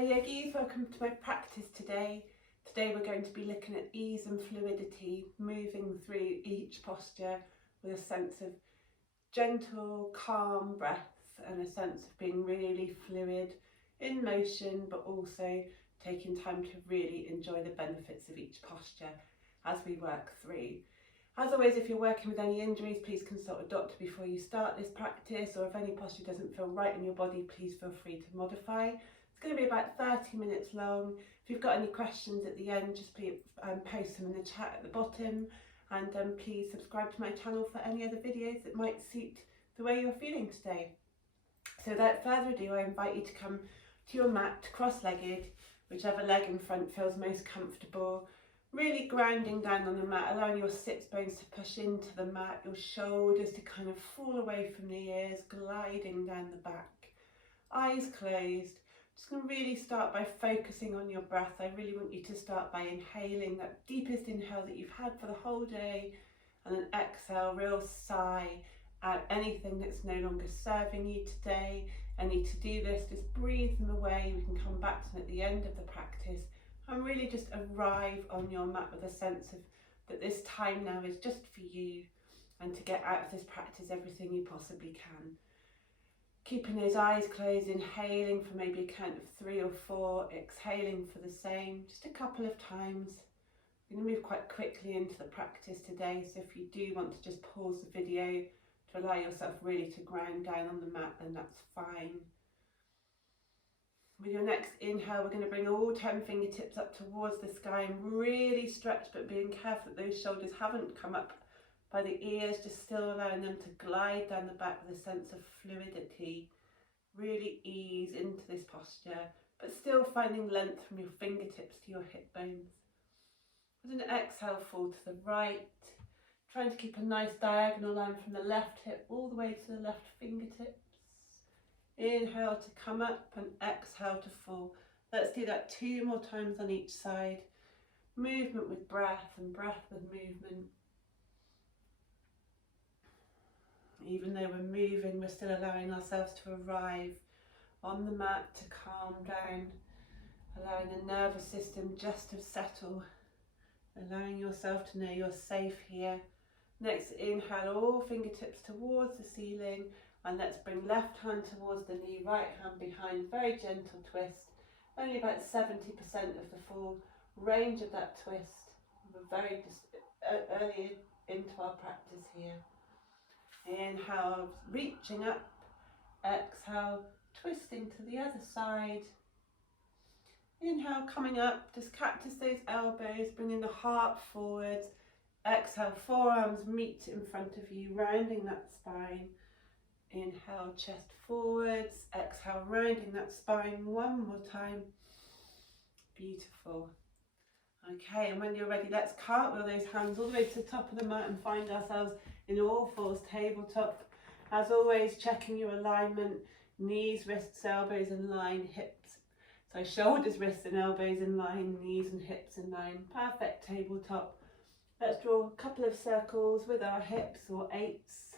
Hello yogis, welcome to my practice today. Today we're going to be looking at ease and fluidity, moving through each posture with a sense of gentle, calm breath and a sense of being really fluid in motion, but also taking time to really enjoy the benefits of each posture as we work through. As always, if you're working with any injuries, please consult a doctor before you start this practice, or if any posture doesn't feel right in your body, please feel free to modify. It's going to be about 30 minutes long. If you've got any questions at the end, just please post them in the chat at the bottom, and please subscribe to my channel for any other videos that might suit the way you're feeling today. So without further ado, I invite you to come to your mat cross-legged, whichever leg in front feels most comfortable. Really grounding down on the mat, allowing your sits bones to push into the mat, your shoulders to kind of fall away from the ears, gliding down the back. Eyes closed. Just going to really start by focusing on your breath. I really want you to start by inhaling that deepest inhale that you've had for the whole day, and then exhale, real sigh out anything that's no longer serving you today. Any to-do list, just breathe them away. We can come back to them at the end of the practice. And really just arrive on your mat with a sense of that this time now is just for you, and to get out of this practice everything you possibly can. Keeping those eyes closed, inhaling for maybe a count of 3 or 4, exhaling for the same, just a couple of times. I'm going to move quite quickly into the practice today, so if you do want to just pause the video to allow yourself really to ground down on the mat, then that's fine. With your next inhale, we're going to bring all 10 fingertips up towards the sky and really stretch, but being careful that those shoulders haven't come up by the ears, just still allowing them to glide down the back with a sense of fluidity. Really ease into this posture, but still finding length from your fingertips to your hip bones. With an exhale, fall to the right, trying to keep a nice diagonal line from the left hip all the way to the left fingertips. Inhale to come up and exhale to fall. Let's do that 2 more times on each side. Movement with breath and breath with movement. Even though we're moving, we're still allowing ourselves to arrive on the mat, to calm down, allowing the nervous system just to settle, allowing yourself to know you're safe here. Next inhale, all fingertips towards the ceiling. And let's bring left hand towards the knee, right hand behind, very gentle twist. Only about 70% of the full range of that twist. We're very early into our practice here. Inhale, reaching up. Exhale, twisting to the other side. Inhale, coming up, just cactus those elbows, bringing the heart forwards. Exhale, forearms meet in front of you, rounding that spine. Inhale, chest forwards. Exhale, rounding that spine 1 more time. Beautiful. Okay, and when you're ready, let's cartwheel those hands all the way to the top of the mat and find ourselves in all fours, tabletop. As always, checking your alignment, knees, wrists, elbows in line, hips. So shoulders, wrists and elbows in line, knees and hips in line. Perfect tabletop. Let's draw a couple of circles with our hips, or 8s.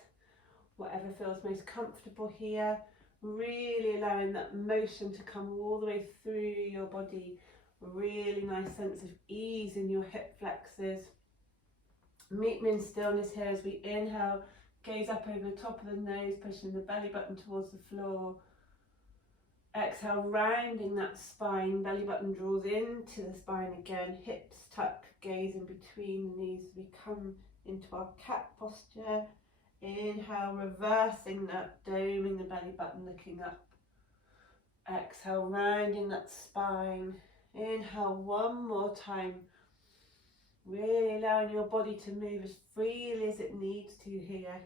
Whatever feels most comfortable here, really allowing that motion to come all the way through your body. A really nice sense of ease in your hip flexors. Meet me in stillness here as we inhale, gaze up over the top of the nose, pushing the belly button towards the floor. Exhale, rounding that spine, belly button draws into the spine again, hips tuck, gaze in between the knees as we come into our cat posture. Inhale, reversing that, doming the belly button, looking up. Exhale, rounding that spine. Inhale 1 more time. Really allowing your body to move as freely as it needs to here.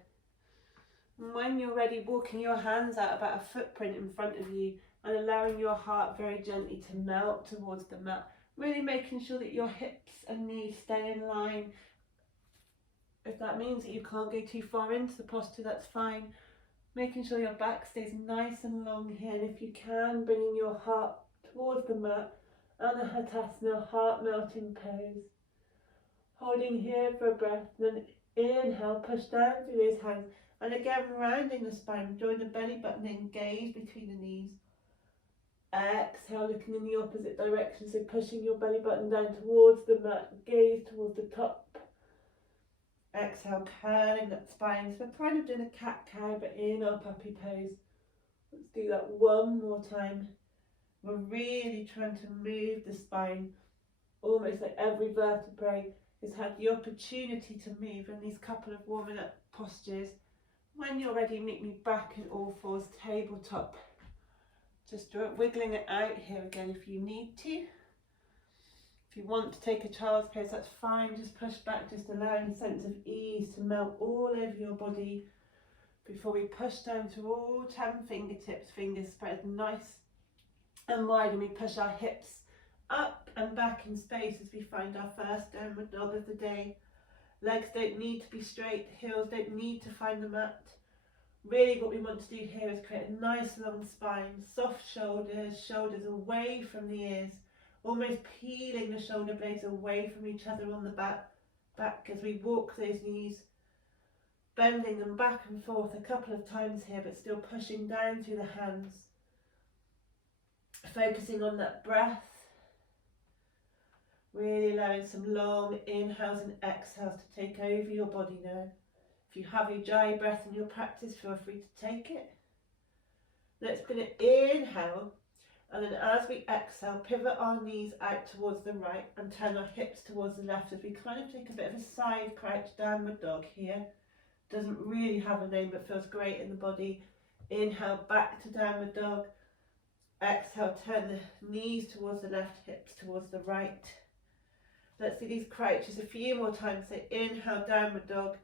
And when you're ready, walking your hands out about a footprint in front of you and allowing your heart very gently to melt towards the mat. Really making sure that your hips and knees stay in line. If that means that you can't go too far into the posture, that's fine. Making sure your back stays nice and long here, and if you can, bringing your heart towards the mat, Anahatasana, heart melting pose. Holding here for a breath, then inhale, push down through those hands, and again rounding the spine, drawing the belly button in, gaze between the knees. Exhale, looking in the opposite direction, so pushing your belly button down towards the mat, gaze towards the top. Exhale, curling that spine. So we're kind of doing a cat-cow, but in our puppy pose. Let's do that one more time. We're really trying to move the spine, almost like every vertebrae has had the opportunity to move in these couple of warming up postures. When you're ready, meet me back in all fours, tabletop. Just wiggling it out here again if you need to. If you want to take a child's pose, that's fine. Just push back, just allowing a sense of ease to melt all over your body before we push down through all 10 fingertips, fingers spread nice and wide, and we push our hips up and back in space as we find our first downward dog of the day. Legs don't need to be straight, heels don't need to find the mat. Really what we want to do here is create a nice long spine, soft shoulders, shoulders away from the ears, almost peeling the shoulder blades away from each other on the back as we walk those knees, bending them back and forth a couple of times here, but still pushing down through the hands. Focusing on that breath, really allowing some long inhales and exhales to take over your body now. If you have a dry breath in your practice, feel free to take it. Let's begin to inhale, and then as we exhale, pivot our knees out towards the right and turn our hips towards the left as we kind of take a bit of a side crouch downward dog here. Doesn't really have a name but feels great in the body. Inhale, back to downward dog. Exhale, turn the knees towards the left, hips towards the right. Let's do these crouches a few more times. So inhale, downward dog.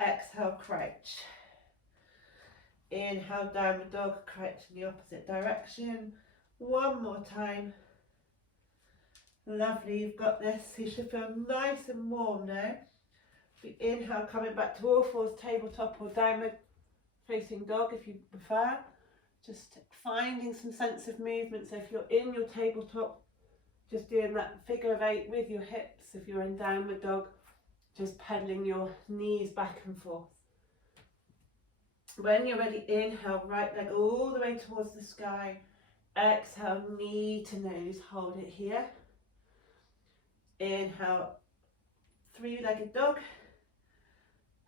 Exhale, crouch. Inhale, downward dog, crouch in the opposite direction. One more time. Lovely, you've got this. You should feel nice and warm now. If we inhale, coming back to all fours, tabletop or downward facing dog if you prefer. Just finding some sense of movement. So if you're in your tabletop, just doing that figure of 8 with your hips. If you're in downward dog, just pedaling your knees back and forth. When you're ready, inhale, right leg all the way towards the sky. Exhale, knee to nose, hold it here. Inhale, three-legged dog.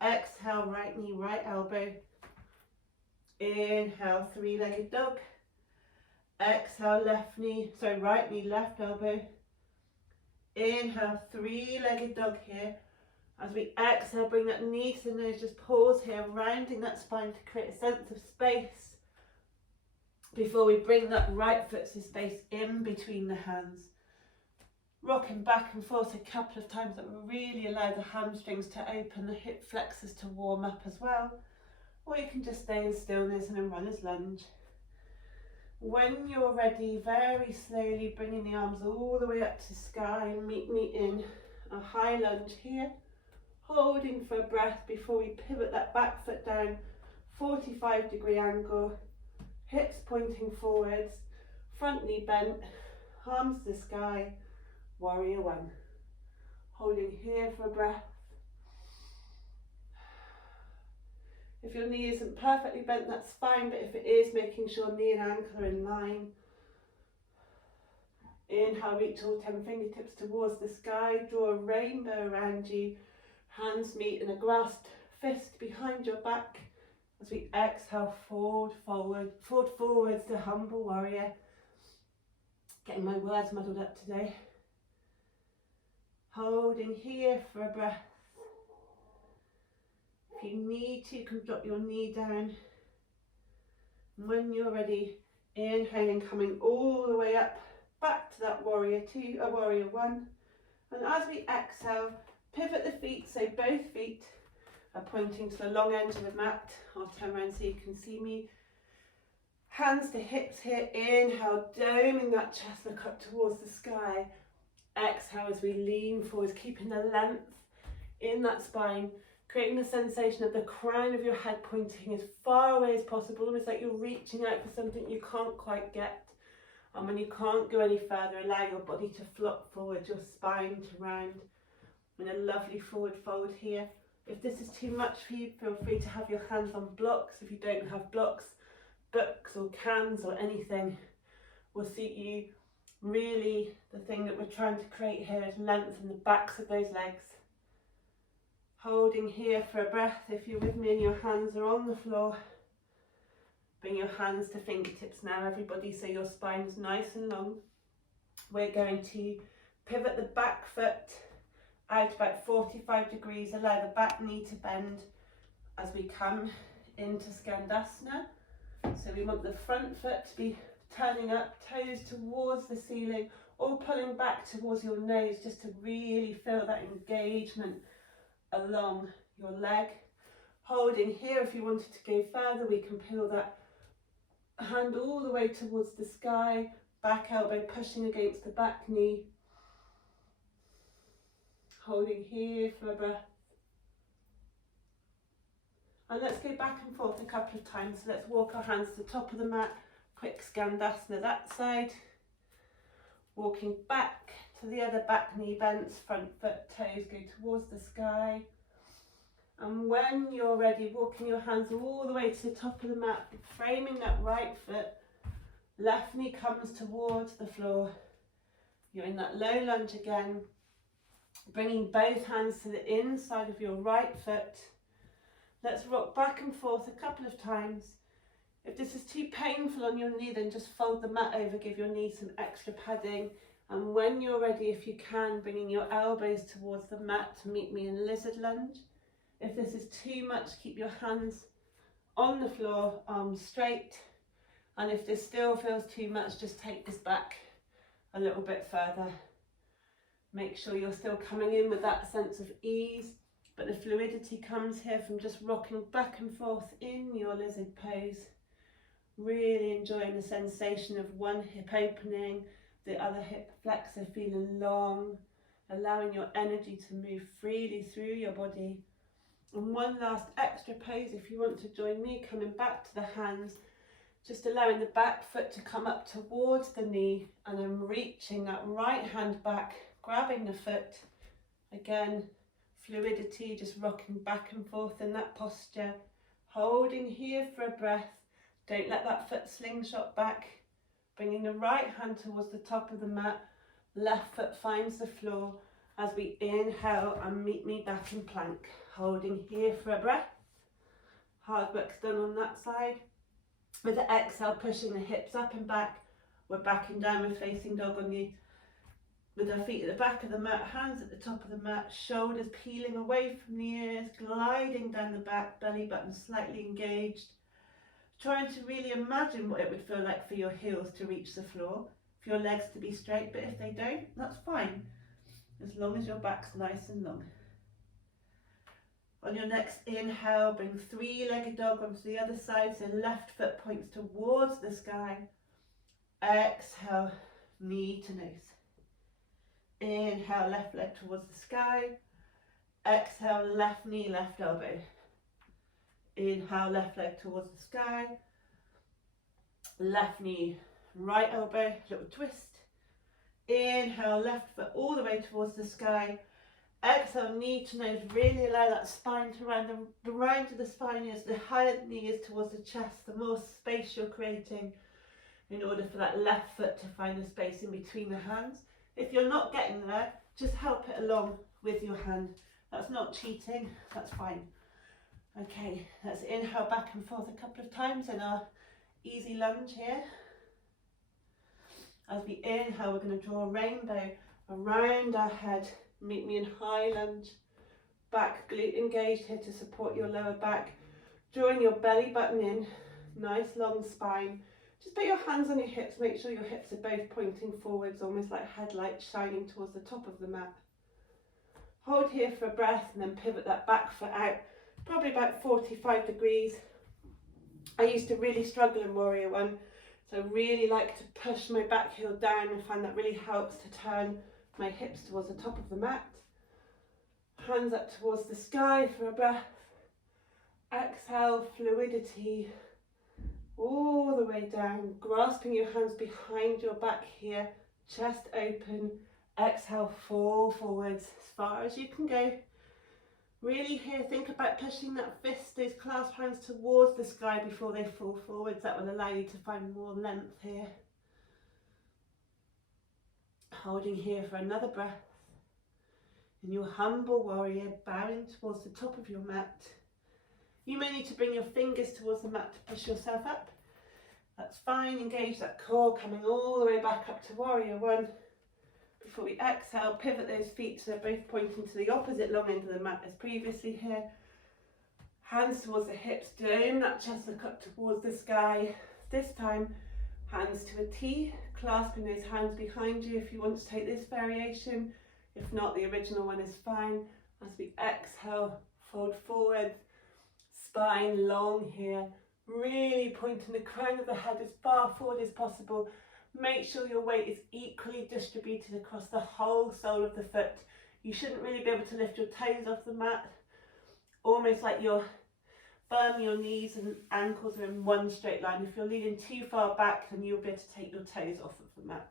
Exhale, right knee, right elbow. Inhale, three-legged dog. Exhale, right knee, left elbow. Inhale, three-legged dog here. As we exhale, bring that knee to the nose, just pause here, rounding that spine to create a sense of space before we bring that right foot to space in between the hands. Rocking back and forth a couple of times, that will really allow the hamstrings to open, the hip flexors to warm up as well. Or you can just stay in stillness and a runner's lunge. When you're ready, very slowly bringing the arms all the way up to sky, meet me in a high lunge here. Holding for a breath before we pivot that back foot down, 45-degree angle, hips pointing forwards, front knee bent, arms to the sky, warrior one. Holding here for a breath. If your knee isn't perfectly bent, that's fine, but if it is, making sure knee and ankle are in line. Inhale, reach all 10 fingertips towards the sky, draw a rainbow around you. Hands meet in a grasped fist behind your back as we exhale, forwards to humble warrior. Getting my words muddled up today. Holding here for a breath. If you need to, you can drop your knee down. And when you're ready, inhaling, coming all the way up, back to that warrior two, a warrior one. And as we exhale, pivot the feet, so both feet are pointing to the long edge of the mat. I'll turn around so you can see me. Hands to hips here. Inhale, doming that chest, look up towards the sky. Exhale as we lean forwards, keeping the length in that spine, creating the sensation of the crown of your head pointing as far away as possible, almost like you're reaching out for something you can't quite get. And when you can't go any further, allow your body to flop forward, your spine to round. And a lovely forward fold here. If this is too much for you, feel free to have your hands on blocks. If you don't have blocks, books or cans or anything, will suit you. Really, the thing that we're trying to create here is length in the backs of those legs. Holding here for a breath. If you're with me and your hands are on the floor, bring your hands to fingertips now, everybody, so your spine is nice and long. We're going to pivot the back foot out about 45 degrees, allow the back knee to bend as we come into Skandasana. So we want the front foot to be turning up, toes towards the ceiling, or pulling back towards your nose, just to really feel that engagement along your leg. Holding here, if you wanted to go further, we can peel that hand all the way towards the sky, back elbow pushing against the back knee. Holding here for a breath. And let's go back and forth a couple of times. So let's walk our hands to the top of the mat, quick Skandasana that side. Walking back to the other, back knee bends, front foot, toes go towards the sky. And when you're ready, walking your hands all the way to the top of the mat, framing that right foot, left knee comes towards the floor. You're in that low lunge again, bringing both hands to the inside of your right foot. Let's rock back and forth a couple of times. If this is too painful on your knee, then just fold the mat over, give your knee some extra padding. And when you're ready, if you can, bringing your elbows towards the mat to meet me in lizard lunge. If this is too much, keep your hands on the floor, arms straight. And if this still feels too much, just take this back a little bit further. Make sure you're still coming in with that sense of ease, but the fluidity comes here from just rocking back and forth in your lizard pose. Really enjoying the sensation of one hip opening, the other hip flexor feeling long, allowing your energy to move freely through your body. And one last extra pose, if you want to join me, coming back to the hands, just allowing the back foot to come up towards the knee, and then reaching that right hand back, grabbing the foot. Again, fluidity, just rocking back and forth in that posture. Holding here for a breath. Don't let that foot slingshot back. Bringing the right hand towards the top of the mat. Left foot finds the floor as we inhale and meet me back in plank. Holding here for a breath. Hard work's done on that side. With the exhale, pushing the hips up and back. We're backing down, we're facing dog on you. With our feet at the back of the mat, hands at the top of the mat, shoulders peeling away from the ears, gliding down the back, belly button slightly engaged. Trying to really imagine what it would feel like for your heels to reach the floor, for your legs to be straight, but if they don't, that's fine, as long as your back's nice and long. On your next inhale, bring three-legged dog onto the other side, so left foot points towards the sky. Exhale, knee to nose. Inhale, left leg towards the sky. Exhale, left knee, left elbow. Inhale, left leg towards the sky. Left knee, right elbow, little twist. Inhale, left foot all the way towards the sky. Exhale, knee to nose, really allow that spine to round. The round of the spine is, the higher the knee is towards the chest, the more space you're creating in order for that left foot to find the space in between the hands. If you're not getting there, just help it along with your hand. That's not cheating, that's fine. Okay, let's inhale back and forth a couple of times in our easy lunge here. As we inhale, we're going to draw a rainbow around our head. Meet me in high lunge. Back glute engaged here to support your lower back. Drawing your belly button in, nice long spine. Just put your hands on your hips, make sure your hips are both pointing forwards, almost like headlights shining towards the top of the mat. Hold here for a breath and then pivot that back foot out, probably about 45 degrees. I used to really struggle in Warrior One, so I really like to push my back heel down and find that really helps to turn my hips towards the top of the mat. Hands up towards the sky for a breath. Exhale, fluidity. All the way down, grasping your hands behind your back here, chest open. Exhale, fall forwards as far as you can go. Really here, think about pushing that fist, those clasped hands towards the sky before they fall forwards. That will allow you to find more length here. Holding here for another breath. In your humble warrior, bowing towards the top of your mat. You may need to bring your fingers towards the mat to push yourself up. That's fine. Engage that core, coming all the way back up to warrior one. Before we exhale, pivot those feet so they're both pointing to the opposite long end of the mat as previously here. Hands towards the hips, dome that chest look up towards the sky. This time, hands to a T, clasping those hands behind you if you want to take this variation. If not, the original one is fine. As we exhale, fold forward, spine long here. Really pointing the crown of the head as far forward as possible. Make sure your weight is equally distributed across the whole sole of the foot. You shouldn't really be able to lift your toes off the mat. Almost like you're firm, your knees and ankles are in one straight line. If you're leaning too far back, then you'll be able to take your toes off of the mat.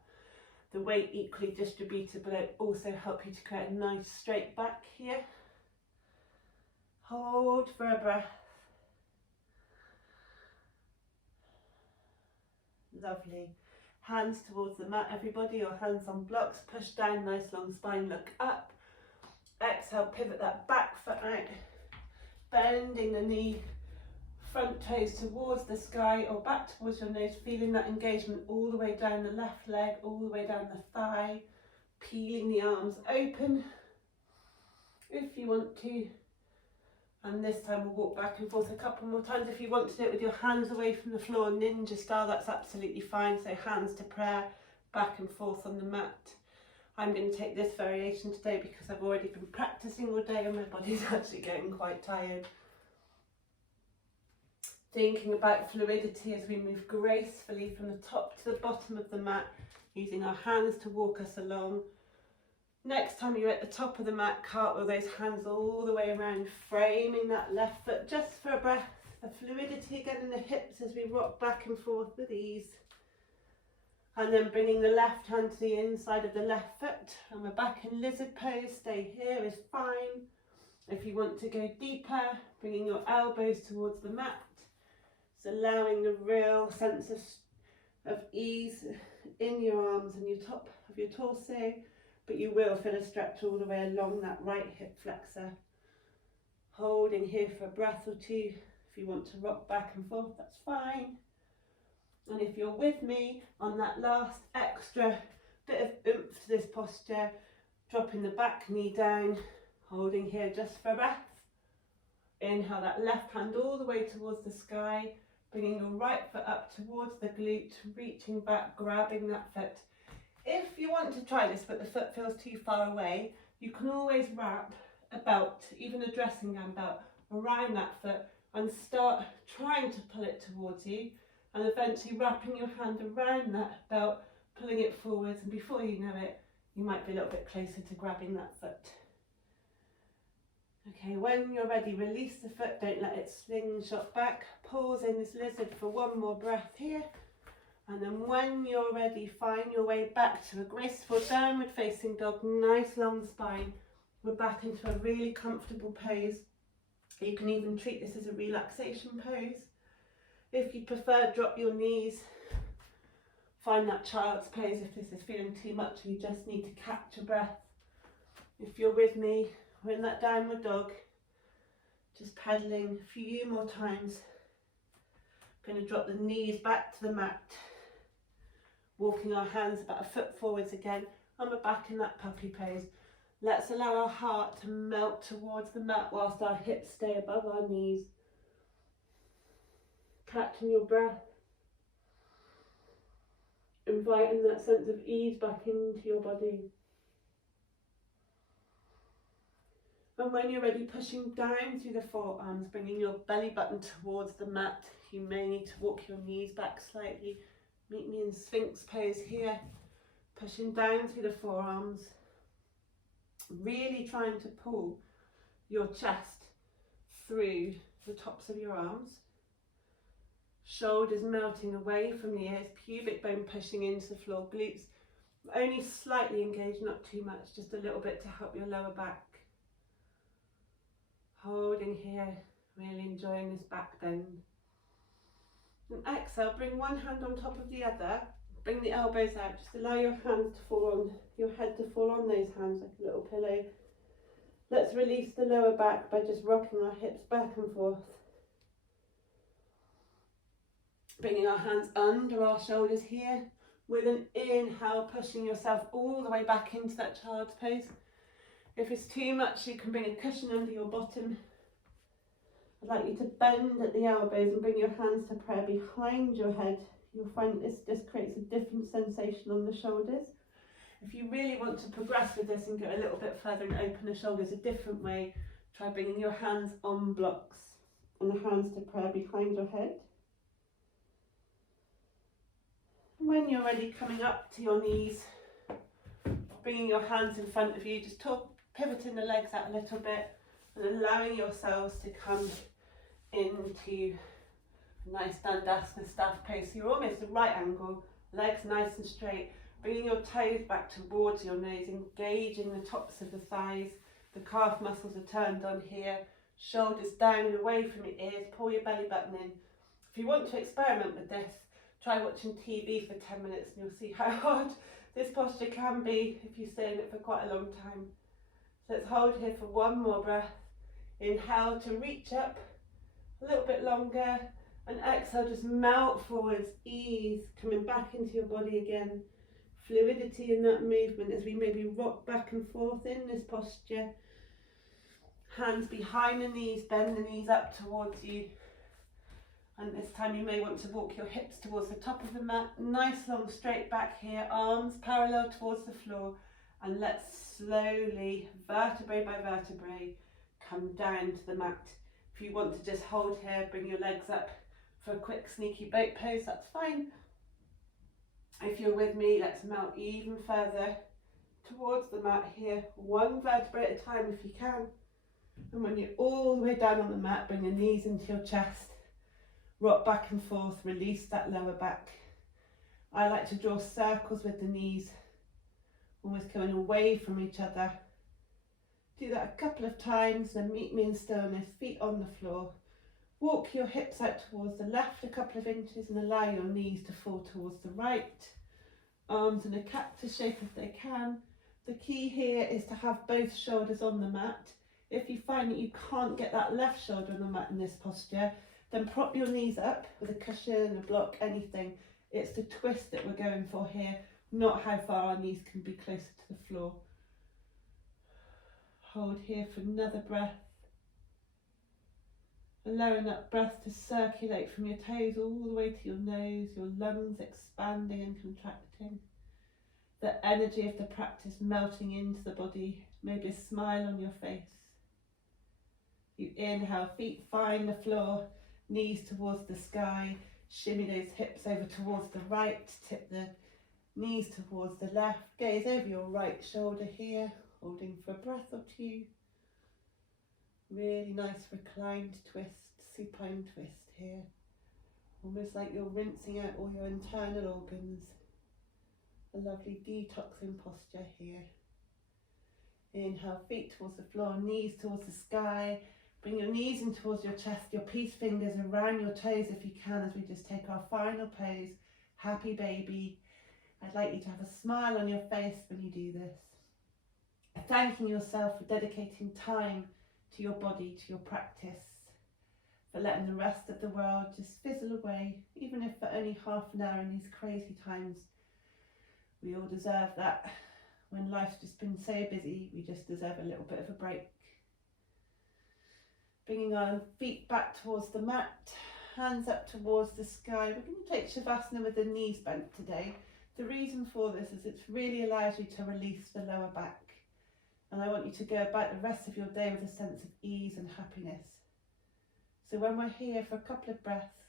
The weight equally distributed, but it also help you to create a nice straight back here. Hold for a breath. Lovely. Hands towards the mat, everybody, or hands on blocks. Push down, nice long spine, look up. Exhale, pivot that back foot out. Bending the knee, front toes towards the sky or back towards your nose, feeling that engagement all the way down the left leg, all the way down the thigh. Peeling the arms open if you want to. And this time we'll walk back and forth a couple more times. If you want to do it with your hands away from the floor, ninja style, that's absolutely fine. So hands to prayer, back and forth on the mat. I'm going to take this variation today because I've already been practicing all day and my body's actually getting quite tired. Thinking about fluidity as we move gracefully from the top to the bottom of the mat, using our hands to walk us along. Next time you're at the top of the mat, cartwheel those hands all the way around, framing that left foot just for a breath. The fluidity again in the hips as we rock back and forth with ease. And then bringing the left hand to the inside of the left foot. And we're back in lizard pose. Stay here is fine. If you want to go deeper, bringing your elbows towards the mat. It's allowing a real sense of ease in your arms and your top of your torso. But you will feel a stretch all the way along that right hip flexor. Holding here for a breath or two. If you want to rock back and forth, that's fine. And if you're with me on that last extra bit of oomph to this posture, dropping the back knee down, holding here just for a breath. Inhale that left hand all the way towards the sky, bringing your right foot up towards the glute, reaching back, grabbing that foot. If you want to try this but the foot feels too far away, you can always wrap a belt, even a dressing gown belt, around that foot and start trying to pull it towards you and eventually wrapping your hand around that belt, pulling it forwards, and before you know it, you might be a little bit closer to grabbing that foot. Okay, when you're ready, release the foot, don't let it slingshot back. Pause in this lizard for one more breath here. And then when you're ready, find your way back to a graceful downward facing dog, nice long spine. We're back into a really comfortable pose. You can even treat this as a relaxation pose. If you prefer, drop your knees. Find that child's pose if this is feeling too much and you just need to catch a breath. If you're with me, we're in that downward dog. Just pedaling a few more times. Going to drop the knees back to the mat. Walking our hands about a foot forwards again, and we're back in that puppy pose. Let's allow our heart to melt towards the mat whilst our hips stay above our knees. Catching your breath. Inviting that sense of ease back into your body. And when you're ready, pushing down through the forearms, bringing your belly button towards the mat. You may need to walk your knees back slightly. Meet me in Sphinx pose here. Pushing down through the forearms. Really trying to pull your chest through the tops of your arms. Shoulders melting away from the ears. Pubic bone pushing into the floor. Glutes only slightly engaged, not too much. Just a little bit to help your lower back. Holding here. Really enjoying this back bend. And exhale, bring one hand on top of the other, Bring the elbows out, just allow your hands to fall on, your head to fall on those hands like a little pillow. Let's release the lower back by just rocking our hips back and forth. Bringing our hands under our shoulders here. With an inhale, pushing yourself all the way back into that child's pose. If it's too much, you can bring a cushion under your bottom. I'd like you to bend at the elbows and bring your hands to prayer behind your head. You'll find that this just creates a different sensation on the shoulders. If you really want to progress with this and go a little bit further and open the shoulders a different way, try bringing your hands on blocks and the hands to prayer behind your head. When you're ready, coming up to your knees, bringing your hands in front of you, just pivoting the legs out a little bit and allowing yourselves to come into a nice Dandasana staff pose. So you're almost at a right angle, legs nice and straight, bringing your toes back towards your nose, engaging the tops of the thighs, the calf muscles are turned on here, shoulders down and away from your ears, pull your belly button in. If you want to experiment with this, try watching TV for 10 minutes and you'll see how hard this posture can be if you stay in it for quite a long time. So let's hold here for one more breath. Inhale to reach up a little bit longer, and exhale, just melt forwards, ease, coming back into your body again. Fluidity in that movement as we maybe rock back and forth in this posture. Hands behind the knees, bend the knees up towards you. And this time you may want to walk your hips towards the top of the mat. Nice long straight back here, arms parallel towards the floor. And let's slowly, vertebrae by vertebrae, come down to the mat. If you want to just hold here, bring your legs up for a quick sneaky boat pose, that's fine. If you're with me, let's melt even further towards the mat here, one vertebrae at a time if you can. And when you're all the way down on the mat, bring your knees into your chest. Rock back and forth, release that lower back. I like to draw circles with the knees, almost coming away from each other. Do that a couple of times, then meet me in stillness, feet on the floor. Walk your hips out towards the left a couple of inches and allow your knees to fall towards the right. Arms in a cactus shape if they can. The key here is to have both shoulders on the mat. If you find that you can't get that left shoulder on the mat in this posture, then prop your knees up with a cushion, a block, anything. It's the twist that we're going for here, not how far our knees can be closer to the floor. Hold here for another breath. Allowing that breath to circulate from your toes all the way to your nose, your lungs expanding and contracting. The energy of the practice melting into the body, maybe a smile on your face. You inhale, feet find the floor, knees towards the sky, shimmy those hips over towards the right, tip the knees towards the left, gaze over your right shoulder here, holding for a breath or two. Really nice reclined twist, supine twist here. Almost like you're rinsing out all your internal organs. A lovely detoxing posture here. Inhale, feet towards the floor, knees towards the sky. Bring your knees in towards your chest, your peace fingers around your toes if you can, as we just take our final pose, happy baby. I'd like you to have a smile on your face when you do this. Thanking yourself for dedicating time to your body, to your practice, for letting the rest of the world just fizzle away, even if for only half an hour in these crazy times. We all deserve that. When life's just been so busy, we just deserve a little bit of a break. Bringing our feet back towards the mat, hands up towards the sky. We're going to take Shavasana with the knees bent today. The reason for this is it really allows you to release the lower back. And I want you to go about the rest of your day with a sense of ease and happiness. So when we're here for a couple of breaths,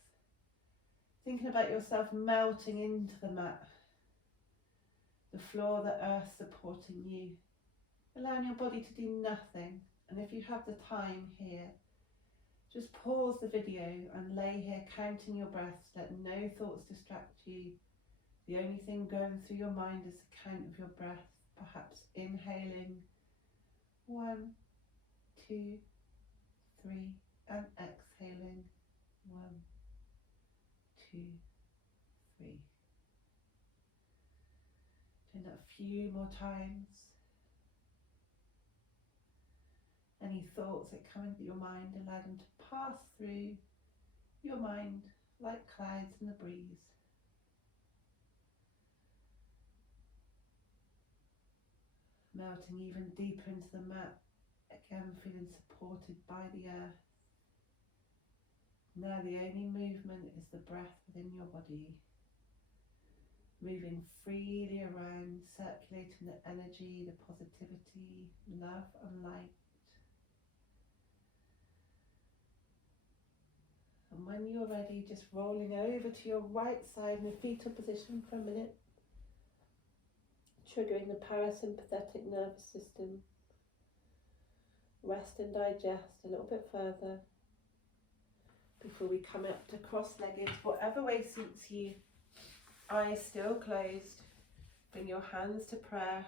thinking about yourself melting into the mat, the floor, the earth supporting you, allowing your body to do nothing. And if you have the time here, just pause the video and lay here counting your breaths. Let no thoughts distract you. The only thing going through your mind is the count of your breath, perhaps inhaling 1, 2, 3, and exhaling 1, 2, 3. And a few more times. Any thoughts that come into your mind, allow them to pass through your mind like clouds in the breeze. Melting even deeper into the mat, again feeling supported by the earth. Now the only movement is the breath within your body, moving freely around, circulating the energy, the positivity, love and light. And when you're ready, just rolling over to your right side in a fetal position for a minute, triggering the parasympathetic nervous system. Rest and digest a little bit further before we come up to cross-legged, whatever way suits you. Eyes still closed. Bring your hands to prayer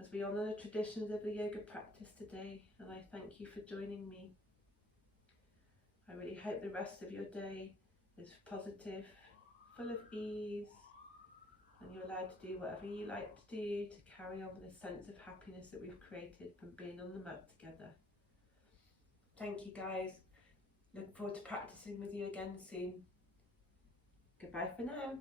as we honour the traditions of the yoga practice today, and I thank you for joining me. I really hope the rest of your day is positive, full of ease, and you're allowed to do whatever you like to do to carry on with a sense of happiness that we've created from being on the mat together. Thank you guys. Look forward to practicing with you again soon. Goodbye for now.